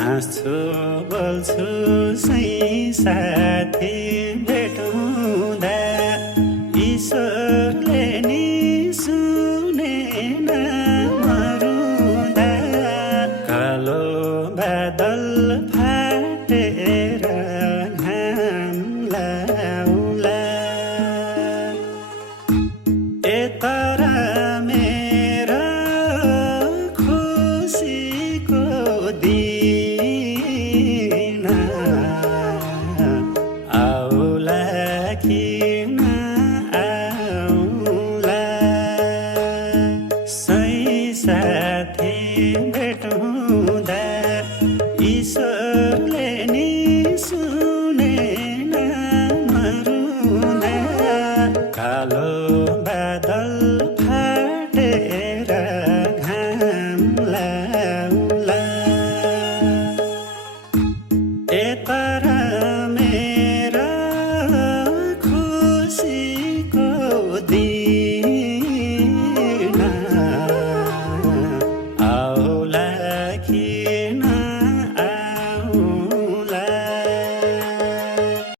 हाँस्छु बोल्छु सही साथी भेटुँदा ईश्वरले नि सुनेन मरुँदा कालो बादल फाटेर घाम लाउला तर मेरो खुसीको दिन आउला कि नआउला सही साथी भेटुँदा ईश्वरले नि सुनेन मरुँदा कालो बादल फाटेर घाम लाउला तर